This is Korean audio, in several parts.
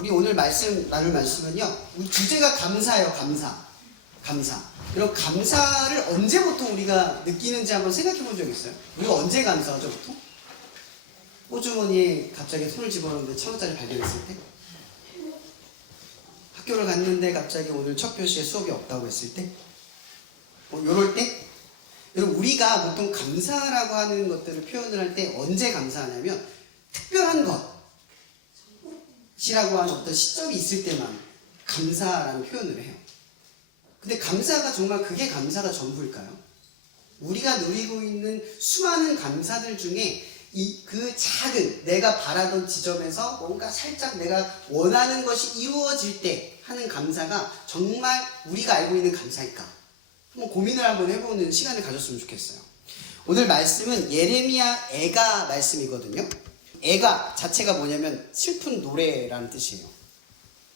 우리 오늘 나눌 말씀은요. 우리 주제가 감사예요. 감사. 그럼 감사를 언제부터 우리가 느끼는지 한번 생각해 본 적 있어요? 우리가 언제 감사하죠, 보통? 호주머니에 갑자기 손을 집어넣는데 1,000원짜리 발견했을 때? 학교를 갔는데 갑자기 오늘 첫 교시에 수업이 없다고 했을 때? 요럴 때? 여러분, 우리가 보통 감사라고 하는 것들을 표현을 할 때 언제 감사하냐면 특별한 것이라고 하는 어떤 시점이 있을 때만 감사라는 표현을 해요. 근데 감사가 정말 그게 감사가 전부일까요? 우리가 누리고 있는 수많은 감사들 중에 그 작은 내가 바라던 지점에서 뭔가 살짝 내가 원하는 것이 이루어질 때 하는 감사가 정말 우리가 알고 있는 감사일까? 한번 고민을 한번 해보는 시간을 가졌으면 좋겠어요. 오늘 말씀은 예레미야 애가 말씀이거든요. 애가 자체가 뭐냐면 슬픈 노래라는 뜻이에요.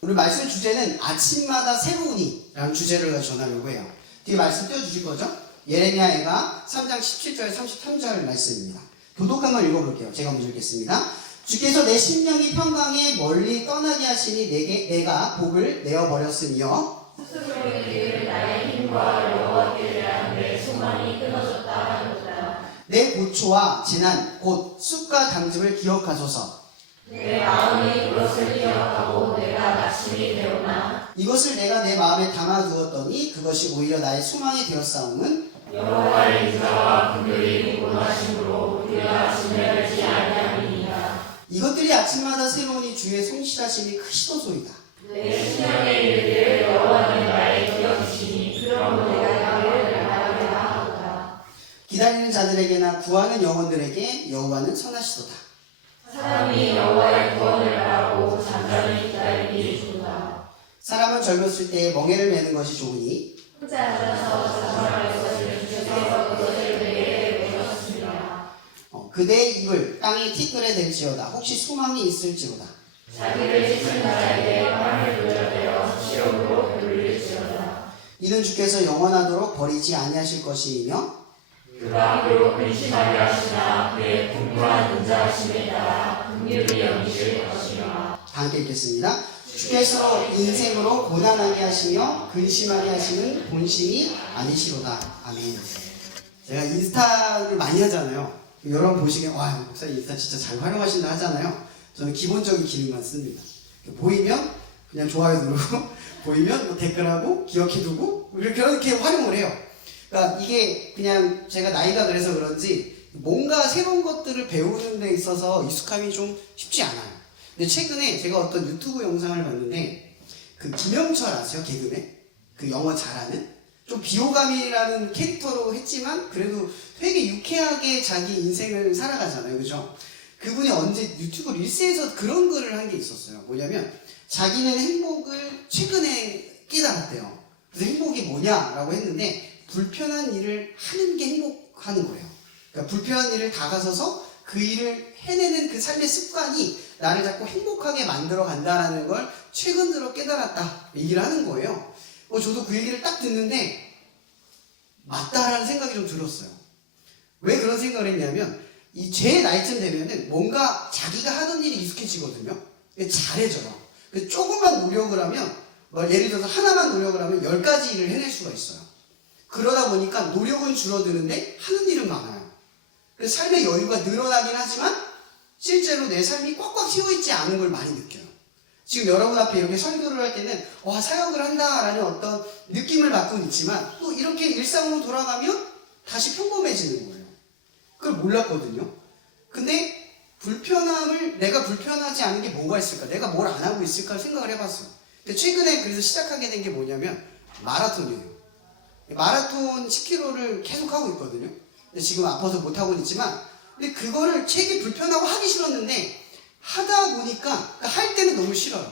오늘 말씀 주제는 아침마다 새로우니 라는 주제를 전하려고 해요. 뒤에 말씀 띄워주실 거죠? 예레미야 애가 3장 17절 33절 말씀입니다. 교독 한번 읽어볼게요. 제가 먼저 읽겠습니다. 주께서 내 심령이 평강에 멀리 떠나게 하시니 내가 복을 내어버렸으며 스스로 이르기를 나의 힘과 여호와께라는 내 소망이 끊어졌다 하는도다. 내 고초와 재난 곧 쑥과 당즙을 기억하소서. 내 마음이 그것을 기억하고 내가 낙심이 되오나 이것을 내가 내 마음에 담아두었더니 그것이 오히려 나의 소망이 되었사옴은 여호와의 인자와 긍휼이 무고하심으로 우리가 진멸하지 아니함이니라. 이것들이 아침마다 새로우니 주의 성실하심이 크시도소이다. 내 심령에 이르기를 여호와는 나의 기억이시니 그러므로 내가 그를 바라게 하도다. 기다리는 자들에게나 구하는 영혼들에게 여호와는 선하시도다. 사람이 여호와의 구원을 바라고 잠잠히 기다리기 좋다. 사람은 젊었을 때 멍에를 매는 것이 좋으니 혼자 앉아서 자성할 것을 주께서 그것을 내게 내셨습니다. 그대의 입을 땅에 티끌에 댈지어다. 혹시 소망이 있을지로다. 자기를 지친 자에게 빵을 돌려내어 시험으로 돌릴지어다. 이는 주께서 영원하도록 버리지 아니하실 것이며 그가 비록 근심하게 하시나 그의 풍부한 인자하심에 따라 긍휼히 여기실 것이라. 다 함께 읽겠습니다. 주께서 인생으로 고난하게 하시며 근심하게 하시는 본심이 아니시로다. 아멘. 제가 인스타를 많이 하잖아요. 여러분 보시기에 와 목사님 인스타 진짜 잘 활용하신다 하잖아요. 저는 기본적인 기능만 씁니다. 보이면 그냥 좋아요 누르고 보이면 뭐 댓글하고 기억해두고 그렇게 활용을 해요. 그러니까 이게 그냥 제가 나이가 그래서 그런지 뭔가 새로운 것들을 배우는 데 있어서 익숙함이 좀 쉽지 않아요. 근데 최근에 제가 어떤 유튜브 영상을 봤는데 그 김영철 아세요? 개그맨? 그 영어 잘하는? 좀 비호감이라는 캐릭터로 했지만 그래도 되게 유쾌하게 자기 인생을 살아가잖아요. 그죠? 그분이 언제 유튜브 릴스에서 그런 글을 한 게 있었어요. 뭐냐면 자기는 행복을 최근에 깨달았대요. 그래서 행복이 뭐냐라고 했는데 불편한 일을 하는 게 행복하는 거예요. 그러니까 불편한 일을 다가서서 그 일을 해내는 그 삶의 습관이 나를 자꾸 행복하게 만들어 간다라는 걸 최근 들어 깨달았다 얘기를 하는 거예요. 저도 그 얘기를 딱 듣는데 맞다라는 생각이 좀 들었어요. 왜 그런 생각을 했냐면 제 나이쯤 되면은 뭔가 자기가 하던 일이 익숙해지거든요. 잘해져요. 조금만 노력을 하면 예를 들어서 하나만 노력을 하면 10가지 일을 해낼 수가 있어요. 그러다 보니까 노력은 줄어드는데 하는 일은 많아요. 그래서 삶의 여유가 늘어나긴 하지만 실제로 내 삶이 꽉꽉 채워있지 않은 걸 많이 느껴요. 지금 여러분 앞에 이렇게 설교를 할 때는 와 사역을 한다라는 어떤 느낌을 받고는 있지만 또 이렇게 일상으로 돌아가면 다시 평범해지는 거예요. 그걸 몰랐거든요. 근데 내가 불편하지 않은 게 뭐가 있을까? 내가 뭘 안 하고 있을까 생각을 해봤어요. 근데 최근에 그래서 시작하게 된 게 뭐냐면 마라톤이에요. 마라톤 10km를 계속 하고 있거든요. 근데 지금 아파서 못하고는 있지만 근데 그거를 되게 불편하고 하기 싫었는데 하다 보니까 할 때는 너무 싫어요.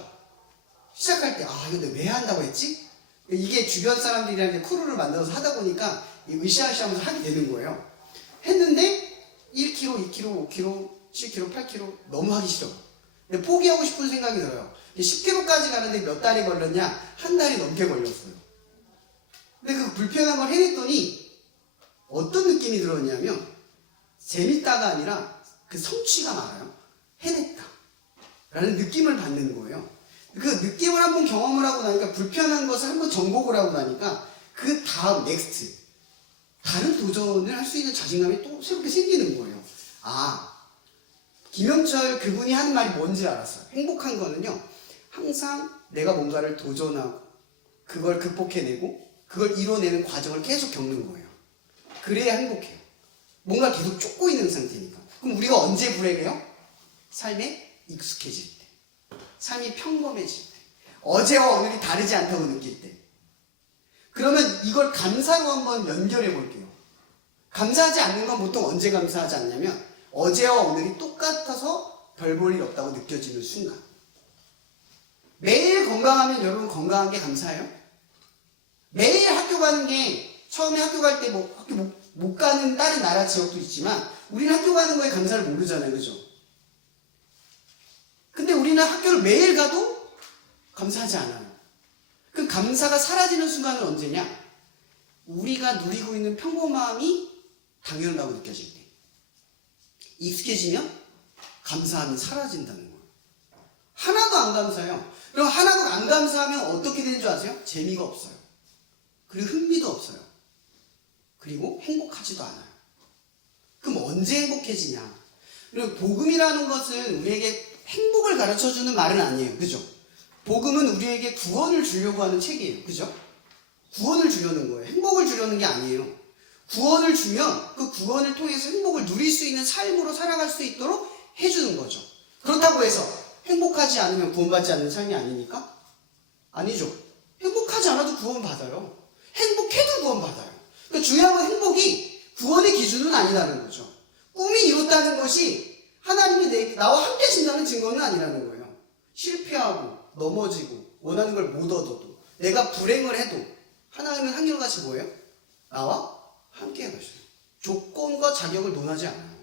시작할 때 이거 내가 왜 한다고 했지? 이게 주변 사람들이랑 크루를 만들어서 하다 보니까 으쌰으쌰하면서 하게 되는 거예요. 했는데 1km, 2km, 5km, 7km, 8km 너무 하기 싫어. 근데 포기하고 싶은 생각이 들어요. 10km까지 가는데 몇 달이 걸렸냐? 한 달이 넘게 걸렸어요. 근데 그 불편한 걸 해냈더니 어떤 느낌이 들었냐면 재밌다가 아니라 그 성취가 많아요. 해냈다. 라는 느낌을 받는 거예요. 그 느낌을 한번 경험을 하고 나니까 불편한 것을 한번 정복을 하고 나니까 그 다음 넥스트 다른 도전을 할 수 있는 자신감이 또 새롭게 생기는 거예요. 아, 김영철 그분이 하는 말이 뭔지 알았어요. 행복한 거는요, 항상 내가 뭔가를 도전하고 그걸 극복해내고 그걸 이뤄내는 과정을 계속 겪는 거예요. 그래야 행복해요. 뭔가 계속 쫓고 있는 상태니까. 그럼 우리가 언제 불행해요? 삶에 익숙해질 때, 삶이 평범해질 때, 어제와 오늘이 다르지 않다고 느낄 때. 그러면 이걸 감사로 한번 연결해 볼게요. 감사하지 않는 건 보통 언제 감사하지 않냐면 어제와 오늘이 똑같아서 별 볼 일 없다고 느껴지는 순간. 매일 건강하면 여러분 건강한 게 감사해요? 매일 학교 가는 게 처음에 학교 갈 때 뭐 학교 못 가는 다른 나라 지역도 있지만 우리는 학교 가는 거에 감사를 모르잖아요. 그죠? 근데 우리는 학교를 매일 가도 감사하지 않아요. 그 감사가 사라지는 순간은 언제냐? 우리가 누리고 있는 평범함이 당연하다고 느껴질 때. 익숙해지면 감사함이 사라진다는 거예요. 하나도 안 감사해요. 그럼 하나도 안 감사하면 어떻게 되는 줄 아세요? 재미가 없어요. 그리고 흥미도 없어요. 그리고 행복하지도 않아요. 그럼 언제 행복해지냐? 그리고 복음이라는 것은 우리에게 행복을 가르쳐주는 말은 아니에요. 그죠? 복음은 우리에게 구원을 주려고 하는 책이에요. 그죠? 구원을 주려는 거예요. 행복을 주려는 게 아니에요. 구원을 주면 그 구원을 통해서 행복을 누릴 수 있는 삶으로 살아갈 수 있도록 해주는 거죠. 그렇다고 해서 행복하지 않으면 구원받지 않는 삶이 아니니까? 아니죠. 행복하지 않아도 구원받아요. 행복해도 구원받아요. 그러니까 중요한 건 행복이 구원의 기준은 아니라는 거죠. 꿈이 이뤘다는 것이 하나님이 나와 함께 하신다는 증거는 아니라는 거예요. 실패하고 넘어지고 원하는 걸 못 얻어도 내가 불행을 해도 하나님은 한결같이 뭐예요? 나와 함께 하셔요. 조건과 자격을 논하지 않아요.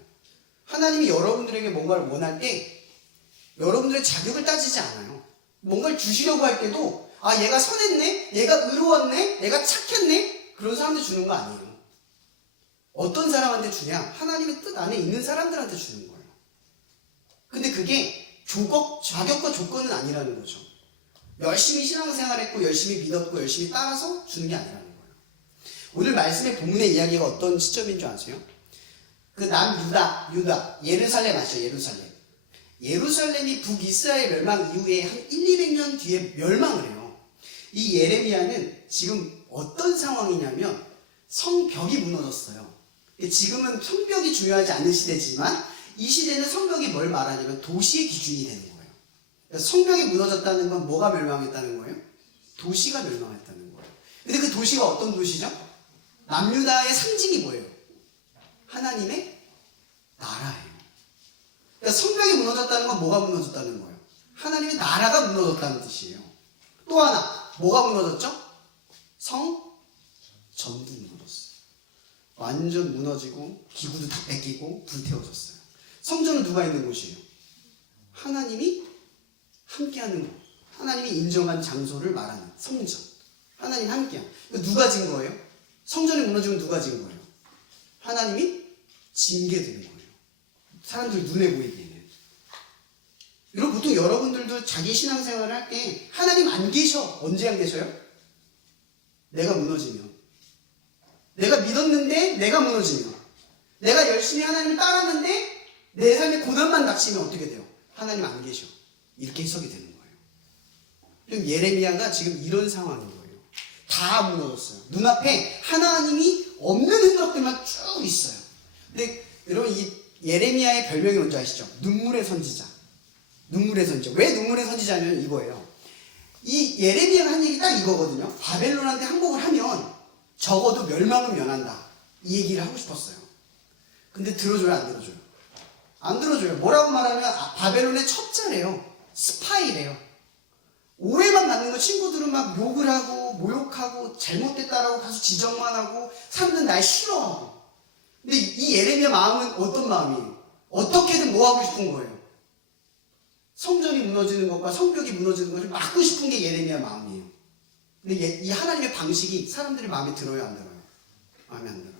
하나님이 여러분들에게 뭔가를 원할 때 여러분들의 자격을 따지지 않아요. 뭔가를 주시려고 할 때도 아 얘가 선했네? 얘가 의로웠네? 얘가 착했네? 그런 사람한테 주는 거 아니에요. 어떤 사람한테 주냐? 하나님의 뜻 안에 있는 사람들한테 주는 거예요. 근데 그게 자격과 조건은 아니라는 거죠. 열심히 신앙생활했고 열심히 믿었고 열심히 따라서 주는 게 아니라는 거예요. 오늘 말씀의 본문의 이야기가 어떤 시점인 줄 아세요? 그 유다, 예루살렘 아시죠? 예루살렘이 북이스라엘 멸망 이후에 한 200년 뒤에 멸망을 해요. 이 예레미야는 지금 어떤 상황이냐면 성벽이 무너졌어요. 지금은 성벽이 중요하지 않은 시대지만 이 시대는 성벽이 뭘 말하냐면 도시의 기준이 되는 거예요. 그러니까 성벽이 무너졌다는 건 뭐가 멸망했다는 거예요? 도시가 멸망했다는 거예요. 근데 그 도시가 어떤 도시죠? 남유다의 상징이 뭐예요? 하나님의 나라예요. 그러니까 성벽이 무너졌다는 건 뭐가 무너졌다는 거예요? 하나님의 나라가 무너졌다는 뜻이에요. 또 하나 뭐가 무너졌죠? 성전도 무너졌어요. 완전 무너지고 기구도 다 뺏기고 불태워졌어요. 성전은 누가 있는 곳이에요? 하나님이 함께하는 곳. 하나님이 인정한 장소를 말하는 성전. 하나님 함께한. 누가 진 거예요? 성전이 무너지면 누가 진 거예요? 하나님이 징계되는 거예요. 사람들 눈에 보이기에는. 그리고 보통 여러분들도 자기 신앙생활을 할 때 하나님 안 계셔. 언제 안 계셔요? 내가 무너지면. 내가 믿었는데 내가 무너지면. 내가 열심히 하나님을 따랐는데 내 삶에 고난만 닥치면 어떻게 돼요? 하나님 안 계셔. 이렇게 해석이 되는 거예요. 그럼 예레미야가 지금 이런 상황인 거예요. 다 무너졌어요. 눈앞에 하나님이 없는 흔적들만 쭉 있어요. 근데 여러분 이 예레미야의 별명이 뭔지 아시죠? 눈물의 선지자. 눈물의 선지자. 왜 눈물의 선지자냐면 이거예요. 이 예레미야가 한 얘기 딱 이거거든요. 바벨론한테 항복을 하면 적어도 멸망은 면한다. 이 얘기를 하고 싶었어요. 근데 들어줘요, 안 들어줘요? 안 들어줘요. 뭐라고 말하면 바벨론의 첩자래요. 스파이래요. 오해만 받는 거 친구들은 막 욕을 하고 모욕하고 잘못됐다라고 가서 지적만 하고 사람들은 날 싫어하고. 근데 이 예레미야 마음은 어떤 마음이에요? 어떻게든 뭐 하고 싶은 거예요? 성전이 무너지는 것과 성벽이 무너지는 것을 막고 싶은 게 예레미야 마음이에요. 근데 이 하나님의 방식이 사람들의 마음에 들어요, 안 들어요? 마음에 안 들어요.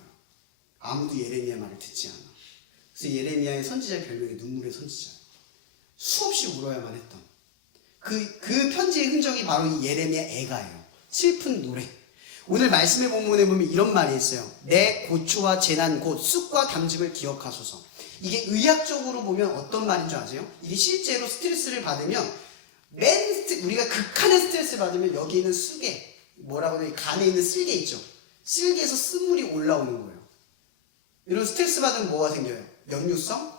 아무도 예레미야 말을 듣지 않아. 그래서 예레미야의 선지자의 별명이 눈물의 선지자예요. 수없이 울어야만 했던 그 편지의 흔적이 바로 이 예레미야 애가예요. 슬픈 노래. 오늘 말씀의 본문에 보면 이런 말이 있어요. 내 고초와 재난 곧 쑥과 담즙을 기억하소서. 이게 의학적으로 보면 어떤 말인 줄 아세요? 이게 실제로 스트레스를 받으면 우리가 극한의 스트레스를 받으면 여기 있는 쑥에 뭐라고 하냐, 간에 있는 쓸개 있죠. 쓸개에서 쓴물이 올라오는 거예요. 이런 스트레스 받으면 뭐가 생겨요? 역류성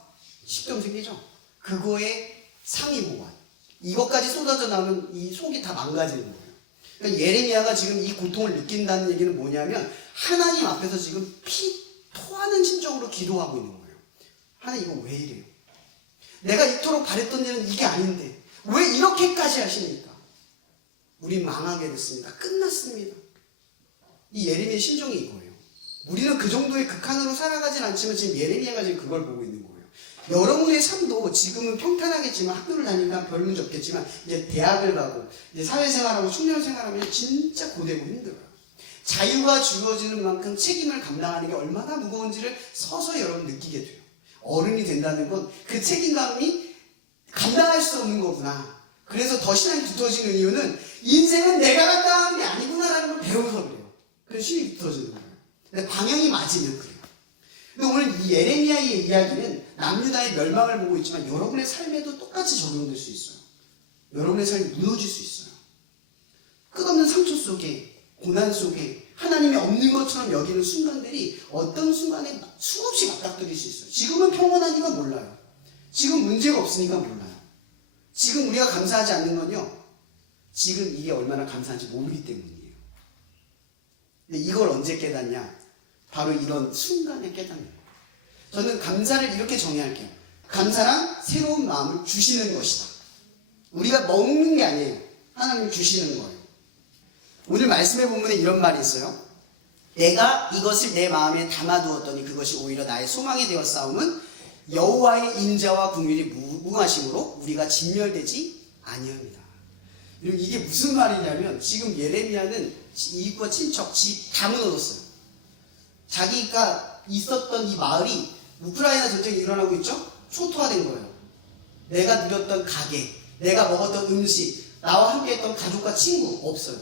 식도염 생기죠. 그거에 상위보완. 이것까지 쏟아져 나오면 이 속이 다 망가지는 거예요. 그러니까 예레미야가 지금 이 고통을 느낀다는 얘기는 뭐냐면 하나님 앞에서 지금 토하는 심정으로 기도하고 있는 거예요. 하나님 이거 왜 이래요? 내가 이토록 바랬던 일은 이게 아닌데 왜 이렇게까지 하십니까? 우린 망하게 됐습니다. 끝났습니다. 이 예레미야의 심정이 이거예요. 우리는 그 정도의 극한으로 살아가진 않지만 지금 예레미야가 지금 그걸 보고 있는 거예요. 여러분의 삶도 지금은 평탄하겠지만 학교를 다니니까 별 문제 없겠지만 이제 대학을 가고 이제 사회생활하고 청년생활하면 진짜 고되고 힘들어요. 자유가 주어지는 만큼 책임을 감당하는 게 얼마나 무거운지를 서서히 여러분 느끼게 돼요. 어른이 된다는 건 그 책임감이 감당할 수 없는 거구나. 그래서 더 신앙이 두터워지는 이유는 인생은 내가 감당하는 게 아니구나라는 걸 배워서 그래요. 그래서 신이 두터워지는 거예요. 근데 방향이 맞으면 그래요. 근데 오늘 이 예레미야의 이야기는 남유다의 멸망을 보고 있지만 여러분의 삶에도 똑같이 적용될 수 있어요. 여러분의 삶이 무너질 수 있어요. 끝없는 상처 속에, 고난 속에 하나님이 없는 것처럼 여기는 순간들이 어떤 순간에 수없이 맞닥뜨릴 수 있어요. 지금은 평온하니까 몰라요. 지금 문제가 없으니까 몰라요. 지금 우리가 감사하지 않는 건요, 지금 이게 얼마나 감사한지 모르기 때문이에요. 근데 이걸 언제 깨닫냐? 바로 이런 순간에 깨닫는 거예요. 저는 감사를 이렇게 정의할게요. 감사란 새로운 마음을 주시는 것이다. 우리가 먹는 게 아니에요. 하나님이 주시는 거예요. 오늘 말씀의 본문에 이런 말이 있어요. 내가 이것을 내 마음에 담아두었더니 그것이 오히려 나의 소망이 되었사옴은 여호와의 인자와 긍휼이 무궁하심으로 우리가 진멸되지 아니합니다. 이게 무슨 말이냐면 지금 예레미야는 이웃과 친척, 집 다 무너졌어요. 자기가 있었던 이 마을이 우크라이나 전쟁이 일어나고 있죠? 초토화된 거예요. 내가 누렸던 가게, 내가 먹었던 음식, 나와 함께했던 가족과 친구 없어요.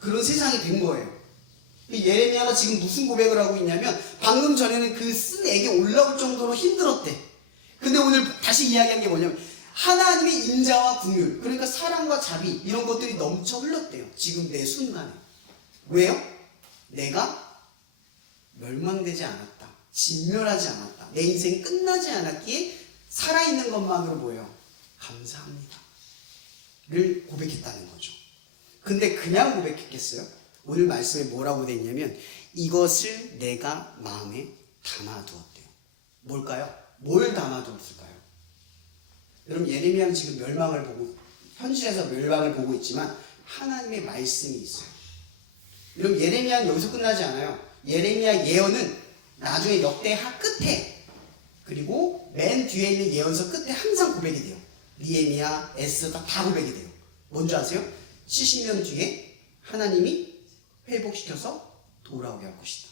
그런 세상이 된 거예요. 예레미야가 지금 무슨 고백을 하고 있냐면 방금 전에는 그 쓴 액이 올라올 정도로 힘들었대. 근데 오늘 다시 이야기한 게 뭐냐면 하나님의 인자와 긍휼, 그러니까 사랑과 자비 이런 것들이 넘쳐 흘렀대요. 지금 내 순간에. 왜요? 내가 멸망되지 않았다. 진멸하지 않았다. 내 인생이 끝나지 않았기에 살아있는 것만으로 뭐예요? 감사합니다. 를 고백했다는 거죠. 근데 그냥 고백했겠어요? 오늘 말씀에 뭐라고 되어 있냐면 이것을 내가 마음에 담아두었대요. 뭘까요? 뭘 담아두었을까요? 여러분 예레미야는 지금 멸망을 보고 현실에서 멸망을 보고 있지만 하나님의 말씀이 있어요. 여러분 예레미야는 여기서 끝나지 않아요. 예레미야 예언은 나중에 역대하 끝에 그리고 맨 뒤에 있는 예언서 끝에 항상 고백이 돼요. 니에미야, 에스더 다 고백이 돼요. 뭔지 아세요? 70년 뒤에 하나님이 회복시켜서 돌아오게 할 것이다.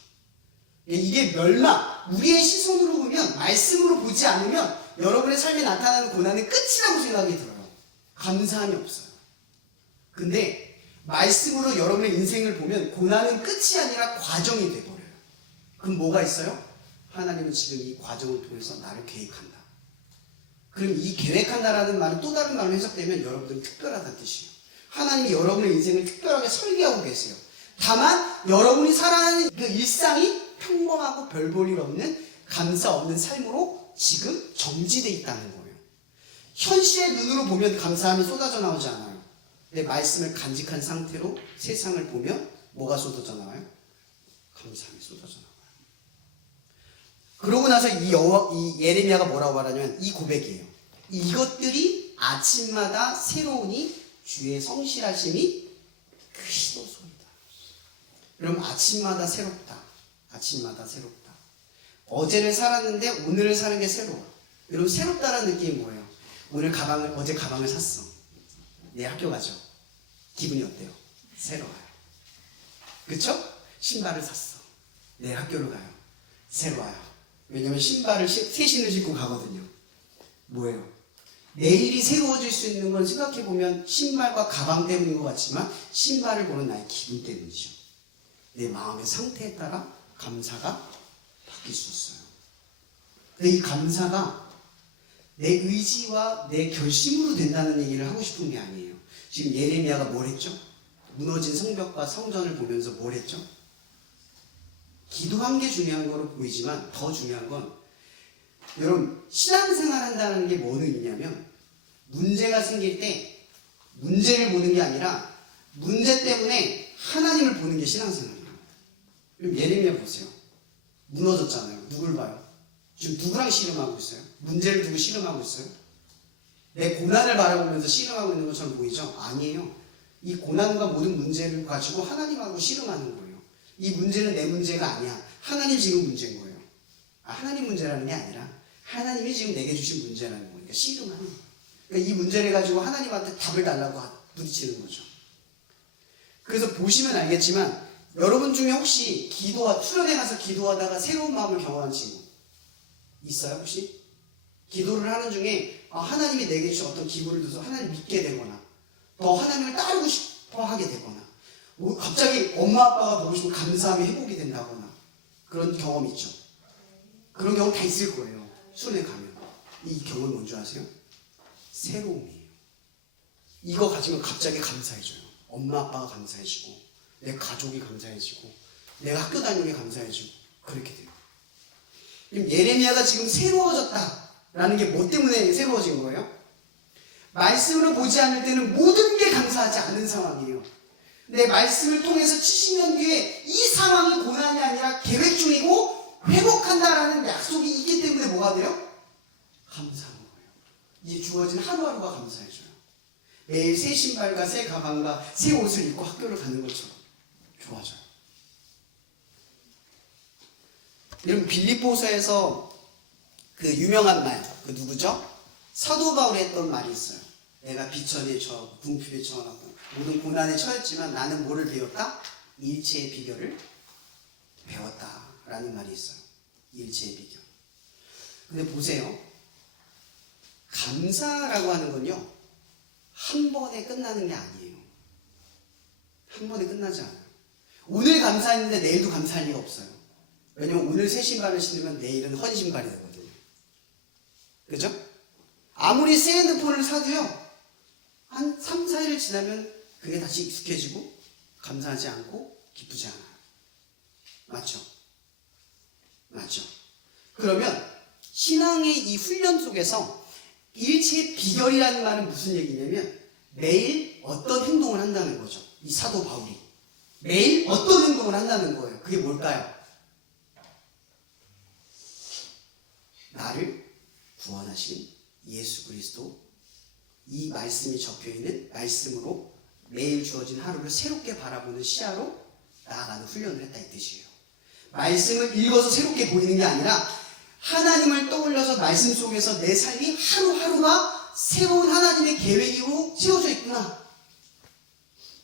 이게 멸망, 우리의 시선으로 보면 말씀으로 보지 않으면 여러분의 삶에 나타나는 고난은 끝이라고 생각이 들어요. 감사함이 없어요. 근데 말씀으로 여러분의 인생을 보면 고난은 끝이 아니라 과정이 돼버려요. 그럼 뭐가 있어요? 하나님은 지금 이 과정을 통해서 나를 계획한다. 그럼 이 계획한다라는 말은 또 다른 말로 해석되면 여러분들은 특별하다는 뜻이에요. 하나님이 여러분의 인생을 특별하게 설계하고 계세요. 다만 여러분이 살아가는 그 일상이 평범하고 별 볼 일 없는 감사 없는 삶으로 지금 정지되어 있다는 거예요. 현실의 눈으로 보면 감사함이 쏟아져 나오지 않아요. 내 말씀을 간직한 상태로 세상을 보면 뭐가 쏟아져 나와요? 감사함이 쏟아져 나와요. 그러고 나서 이 예레미야가 뭐라고 말하냐면 이 고백이에요. 이것들이 아침마다 새로우니 주의 성실하심이 크시도소이다. 여러분 아침마다 새롭다. 아침마다 새롭다. 어제를 살았는데 오늘을 사는 게 새로워. 여러분 새롭다는 느낌이 뭐예요? 어제 가방을 샀어. 내일 학교 가죠. 기분이 어때요? 새로워요. 그쵸? 신발을 샀어. 내일 학교를 가요. 새로워요. 왜냐면 신발을 새 신을 신고 가거든요. 뭐예요? 내일이 새로워질 수 있는 건 생각해보면 신발과 가방 때문인 것 같지만 신발을 보는 나의 기분 때문이죠. 내 마음의 상태에 따라 감사가 바뀔 수 있어요. 근데 이 감사가 내 의지와 내 결심으로 된다는 얘기를 하고 싶은 게 아니에요. 지금 예레미야가 뭘 했죠? 무너진 성벽과 성전을 보면서 뭘 했죠? 기도한 게 중요한 거로 보이지만 더 중요한 건 여러분 신앙생활 한다는 게 뭐는 있냐면 문제가 생길 때 문제를 보는 게 아니라 문제 때문에 하나님을 보는 게 신앙생활이에요. 그럼 예레미야 보세요. 무너졌잖아요. 누굴 봐요? 지금 누구랑 씨름하고 있어요? 문제를 두고 씨름하고 있어요? 내 고난을 바라보면서 씨름하고 있는 것처럼 보이죠? 아니에요. 이 고난과 모든 문제를 가지고 하나님하고 씨름하는 거예요. 이 문제는 내 문제가 아니야. 하나님 지금 문제인 거예요. 하나님 문제라는 게 아니라 하나님이 지금 내게 주신 문제라는 거니까 씨름하는 거예요. 그러니까 이 문제를 가지고 하나님한테 답을 달라고 부딪히는 거죠. 그래서 보시면 알겠지만 여러분 중에 혹시 수련회 가서 기도하다가 새로운 마음을 경험한 친구 있어요? 혹시? 기도를 하는 중에 하나님이 내게 주신 어떤 기분을 줘서 하나님을 믿게 되거나 더 하나님을 따르고 싶어 하게 되거나 갑자기 엄마 아빠가 보고 싶으면 감사함이 회복이 된다거나 그런 경험이 있죠. 그런 경험 다 있을 거예요. 수련회 가면. 이 경험이 뭔지 아세요? 새로움이에요. 이거 가지면 갑자기 감사해져요. 엄마 아빠가 감사해지고 내 가족이 감사해지고 내가 학교 다니는 게 감사해지고 그렇게 돼요. 예레미야가 지금 새로워졌다라는 게 뭐 때문에 새로워진 거예요? 말씀으로 보지 않을 때는 모든 게 감사하지 않은 상황이에요. 내 말씀을 통해서 70년 뒤에 이 상황이 고난이 아니라 계획 중이고 회복한다라는 약속이 있기 때문에 뭐가 돼요? 감사한 거예요. 이제 주어진 하루하루가 감사해져요. 매일 새 신발과 새 가방과 새 옷을 입고 학교를 가는 것처럼 좋아져요. 여러분 빌립보서에서 그 유명한 말, 그 누구죠? 사도 바울이 했던 말이 있어요. 내가 비천에 처하고 궁핍에 처하고 모든 고난에 처했지만 나는 뭐를 배웠다? 일체의 비결을 배웠다라는 말이 있어요. 일체의 비결. 근데 보세요. 감사라고 하는 건요. 한 번에 끝나는 게 아니에요. 한 번에 끝나지 않아요. 오늘 감사했는데 내일도 감사할 리가 없어요. 왜냐면 오늘 새 신발을 신으면 내일은 헌 신발이 되거든요. 그죠? 아무리 새 핸드폰을 사도요. 한 3, 4일을 지나면 그게 다시 익숙해지고 감사하지 않고 기쁘지 않아요. 맞죠? 맞죠? 그러면 신앙의 이 훈련 속에서 일체의 비결이라는 말은 무슨 얘기냐면 매일 어떤 행동을 한다는 거죠. 이 사도 바울이 매일 어떤 행동을 한다는 거예요. 그게 뭘까요? 나를 구원하신 예수 그리스도 이 말씀이 적혀있는 말씀으로 매일 주어진 하루를 새롭게 바라보는 시야로 나아가는 훈련을 했다 이 뜻이에요. 말씀을 읽어서 새롭게 보이는 게 아니라 하나님을 떠올려서 말씀 속에서 내 삶이 하루하루가 새로운 하나님의 계획으로 세워져 있구나.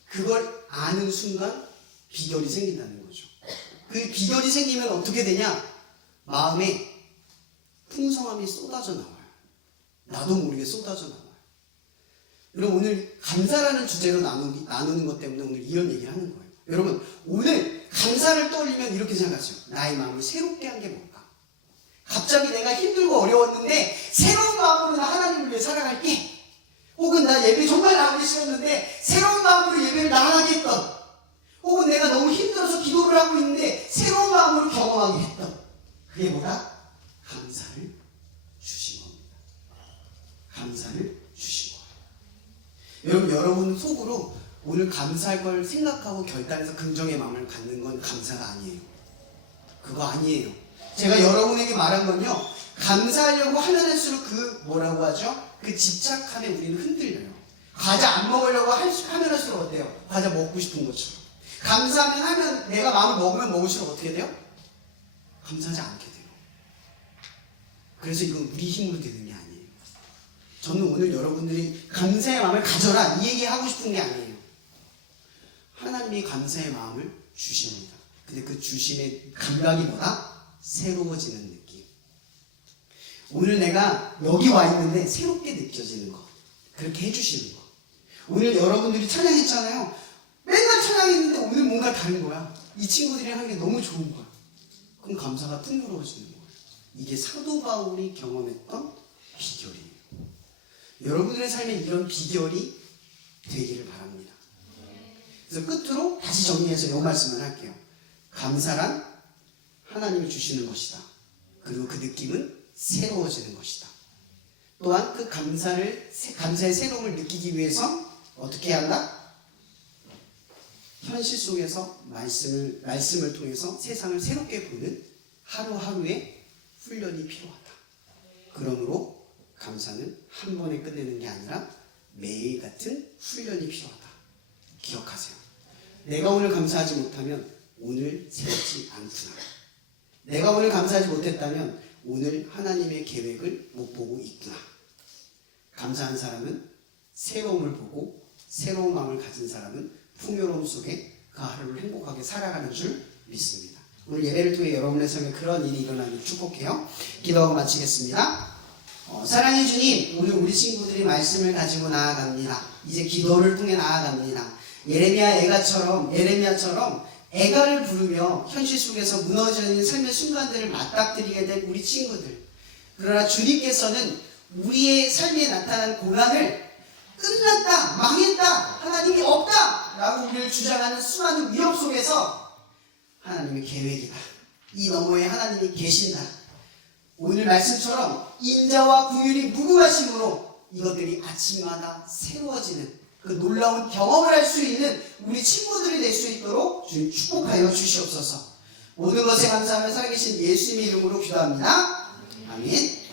그걸 아는 순간 비결이 생긴다는 거죠. 그 비결이 생기면 어떻게 되냐? 마음에 풍성함이 쏟아져 나와요. 나도 모르게 쏟아져 나와요. 여러분 오늘 감사라는 주제로 나누는 것 때문에 오늘 이런 얘기를 하는 거예요. 여러분 오늘 감사를 떠올리면 이렇게 생각하세요. 나의 마음을 새롭게 한 게 뭘까? 갑자기 내가 힘들고 어려웠는데 새로운 마음으로 나 하나님을 위해 살아갈게. 혹은 나 예배 정말 나오기 싫었는데 새로운 마음으로 예배를 나가겠던, 혹은 내가 너무 힘들어서 기도를 하고 있는데 새로운 마음으로 경험하게 했던, 그게 뭐다? 감사를 주신 겁니다. 감사를 주신 거예요. 여러분 속으로 오늘 감사할 걸 생각하고 결단해서 긍정의 마음을 갖는 건 감사가 아니에요. 그거 아니에요. 제가 여러분에게 말한 건요, 감사하려고 하면 할수록 그 뭐라고 하죠? 그 집착함에 우리는 흔들려요. 과자 안 먹으려고 하면 할수록 어때요? 과자 먹고 싶은 것처럼. 감사하면 내가 마음을 먹으면 먹을수록 어떻게 돼요? 감사하지 않게 돼요. 그래서 이건 우리 힘으로 되는 게 아니에요. 저는 오늘 여러분들이 감사의 마음을 가져라 이 얘기 하고 싶은 게 아니에요. 하나님이 감사의 마음을 주십니다. 근데 그 주심의 감각이 뭐다? 새로워지는 느낌. 오늘 내가 여기 와 있는데 새롭게 느껴지는 거. 그렇게 해주시는 거. 오늘 여러분들이 찬양했잖아요. 맨날 찬양했는데 오늘 뭔가 다른 거야. 이 친구들이랑 하는 게 너무 좋은 거야. 그럼 감사가 풍부러워지는 거예요. 이게 사도 바울이 경험했던 비결이에요. 여러분들의 삶에 이런 비결이 되기를 바랍니다. 그래서 끝으로 다시 정리해서 이 말씀을 할게요. 감사란 하나님이 주시는 것이다. 그리고 그 느낌은 새로워지는 것이다. 또한 그 감사의 새로움을 느끼기 위해서 어떻게 해야 한다? 현실 속에서 말씀을 통해서 세상을 새롭게 보는 하루하루의 훈련이 필요하다. 그러므로 감사는 한 번에 끝내는 게 아니라 매일 같은 훈련이 필요하다. 기억하세요. 내가 오늘 감사하지 못하면 오늘 새롭지 않구나. 내가 오늘 감사하지 못했다면 오늘 하나님의 계획을 못 보고 있구나. 감사한 사람은 새로움을 보고 새로운 마음을 가진 사람은 풍요로움 속에 그 하루를 행복하게 살아가는 줄 믿습니다. 오늘 예배를 통해 여러분의 삶에 그런 일이 일어나길 축복해요. 기도하고 마치겠습니다. 사랑해 주님, 오늘 우리 친구들이 말씀을 가지고 나아갑니다. 이제 기도를 통해 나아갑니다. 예레미야처럼 애가를 부르며 현실 속에서 무너져 있는 삶의 순간들을 맞닥뜨리게 된 우리 친구들. 그러나 주님께서는 우리의 삶에 나타난 고난을 끝났다, 망했다, 하나님이 없다 라고 우리를 주장하는 수많은 위협 속에서 하나님의 계획이다, 이 너머에 하나님이 계신다, 오늘 말씀처럼 인자와 긍휼이 무궁하심으로 이것들이 아침마다 새로워지는 그 놀라운 경험을 할 수 있는 우리 친구들이 될 수 있도록 주님 축복하여 주시옵소서. 모든 것에 감사하며 살아계신 예수님의 이름으로 기도합니다. 아멘.